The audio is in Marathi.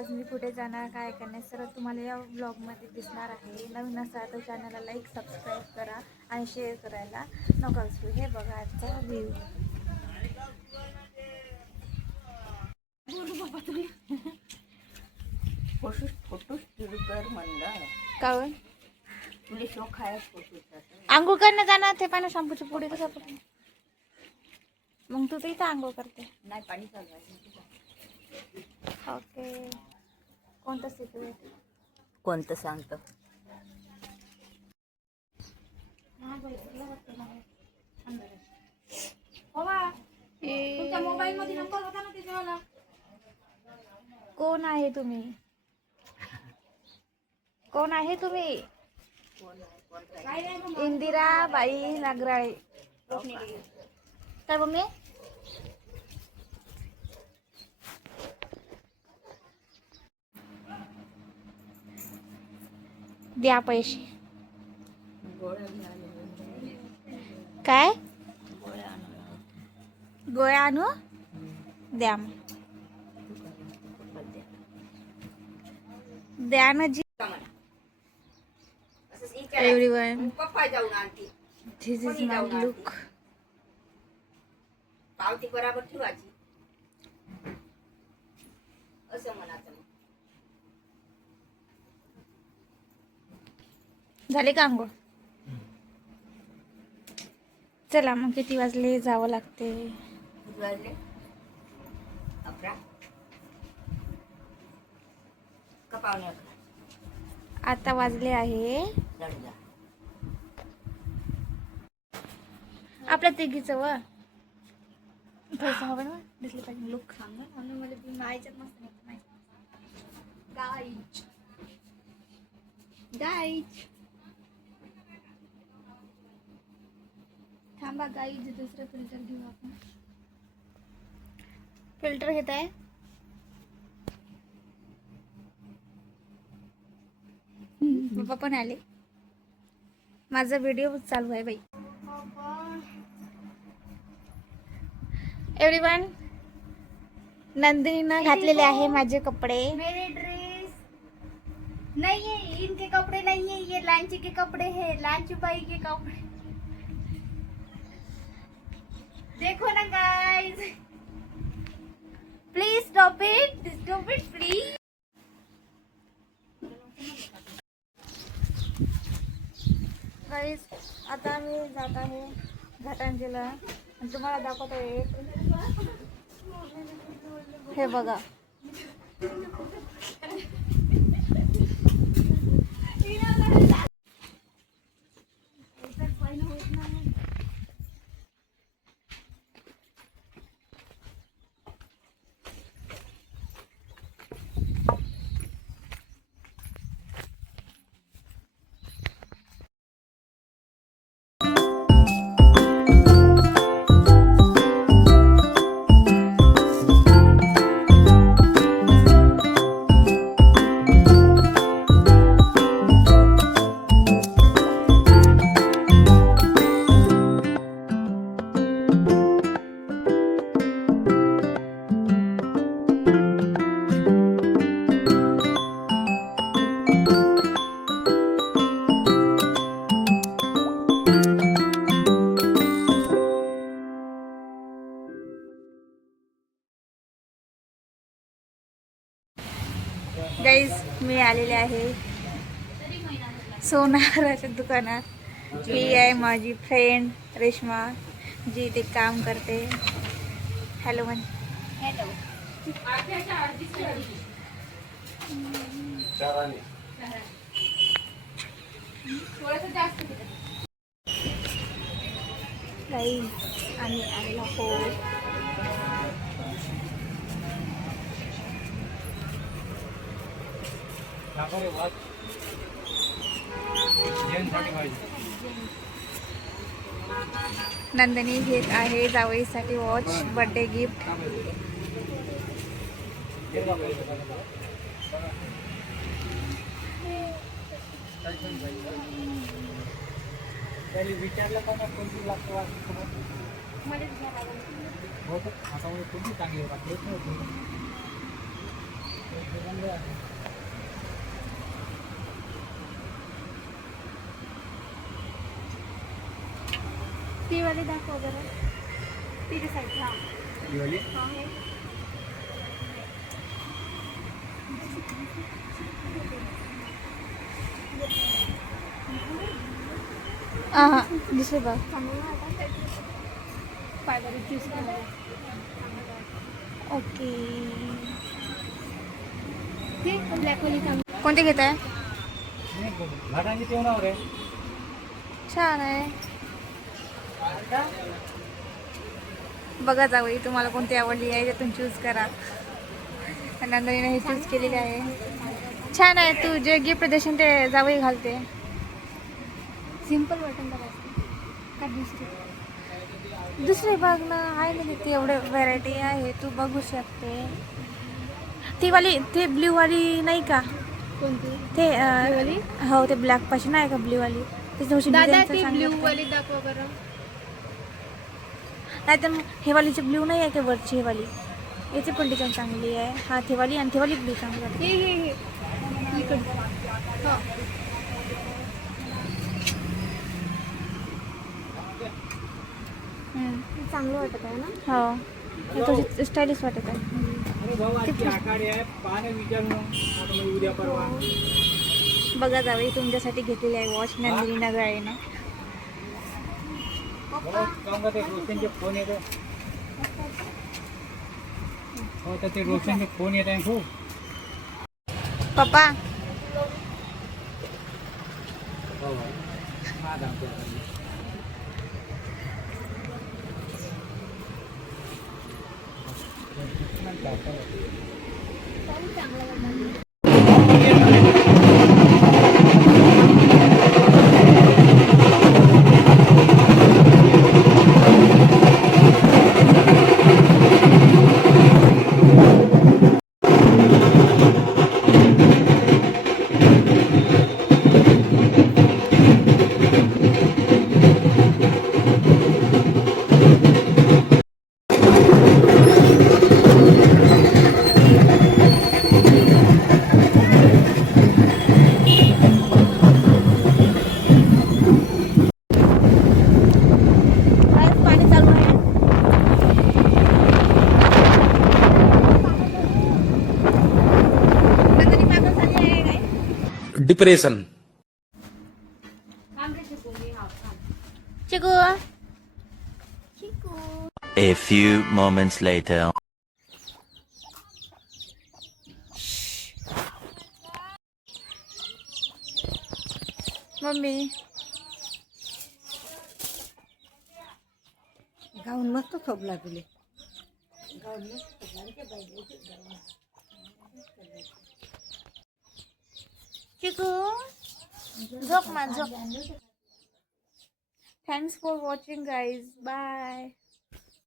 आज मी कुठे जाणार, काय करणार, सर्व तुम्हाला या ब्लॉगमध्ये दिसणार आहे. नवीन असाल तर चॅनलला लाईक, सबस्क्राईब करा आणि शेअर करायला नका विसरू. हे बघा आजचा व्ह्यू. फोटो कर म्हणलं काऊन तुला शोक आहे फोटोचा. आंघोळ करणं जाणार ते पाणी शॅम्पूची पुडी कसं पडते. मग तू तर इथं आंघोळ करते. नाही पाणी चालू आहे. ओके. कोणतं सिक्रेट? कोणतं सांगतं? तुमच्या मोबाईल मध्ये नंबर होता ना त्याच्यावाला. कोण आहे तुम्ही? कोण आहे तुम्ही? इंदिरा बाई नागराळे. काय मम्मी? द्या पैसे. काय गोळ्या आणू? द्या मग. द्या ना जी. Everyone, this is my look. पावती बराबर ठेवायची असं म्हणायचं. झाले का अंघोळ? चला मग, किती वाजले? जावं लागते. किती वाजले? 11 का पावणे 11? आता वाजले आहे 10:30. आपल्या तिघीचं व थोडंसं हवं ना दिसलं पाहिजे. लुक सांगा म्हणून मला ती मायच्यात मस्त नाही. गाईज गाईज थांबा गाईज, दुसरं फिल्टर घेऊ आपण. फिल्टर घेत आहे. पप्पा पण आले. माझा व्हिडिओ चालू आहे बाई. एव्हरीवन, नंदिनीनं घातलेले आहे माझे कपडे. मेरे ड्रेस नहीं है, इनके कपड़े नहीं है, ये लांची के कपड़े हैं, लांची बाई के कपड़े. देखो ना guys, please stop it please. Guys, आता मी जात आहे घाटांजीला आणि तुम्हाला दाखवतोय. हे बघा, गाईज मी आलेले आहे सोनाराच्या दुकानात. ही आहे माझी फ्रेंड रेश्मा, जी इथे काम करते. हॅलो म्हण. हेलो. गाईज आम्ही आलेलो आहोत. नंदिनी घेत आहे जावईसाठी वॉच, बर्थडे गिफ्ट. विचारलं का कोणती लागतं? चांगली ती वाली दाखव जरा. तिच्या साईडला. हा, हे. हां दुसरे बघ. Fibre juice okay. ते ब्लॅक वाली चांगली. कोणते घेत आहे? घाटांची तेवढावर आहे. छान आहे. बघा जावई तुम्हाला कोणती आवडली आहे त्यातून चूज करा. नंदनीने हे चूज केलेले आहे. छान आहे. तू जे गिफ्ट देशील ते जावई घालते. सिंपल बटन करायचं का दुसरी? दुसरे बघ ना आहे ना तिथे एवढे व्हरायटी आहे तू बघू शकते. ती वाली ते ब्ल्यू वाली नाही का? कोणती? ते Blue वाली? हो ते ब्लॅक पाशी नाही का ब्ल्यू वाली? ते थोडीशी दादा design ती चांगली ब्ल्यू वाटते. वाली दाखवा बरं. नाही तर हे वालीची ब्ल्यू नाही आहे का वरची हे वाली? याची पण डिझाईन चांगली आहे. हा ती वाली आणि ती वाली ब्ल्यू चांगली वाटते. हे इकडे. हा. हम्म. चांगलं वाटत आहे ना? हो हे थोडी स्टायलिश वाटत आहे. अरे भाऊ आजची आकाडी आहे. पाहणे विचारू आता मग उद्या परवा. बघा जावे तुमच्यासाठी घेतलेली आहे वॉच नंदिनी नगराळेनं. हो काम का ते रोशनचे फोन येतो. हो तर ते रोशनचे फोन येत आहे खूप. पप्पा हो माझा पाणी चालू आहे. नंदिनी मागं झाली आहे काय? डिप्रेशन. चिकू A few moments later. Mummy gown मस्त खपला तुले. चिकू झोप मा झोप. Thanks for watching guys. Bye.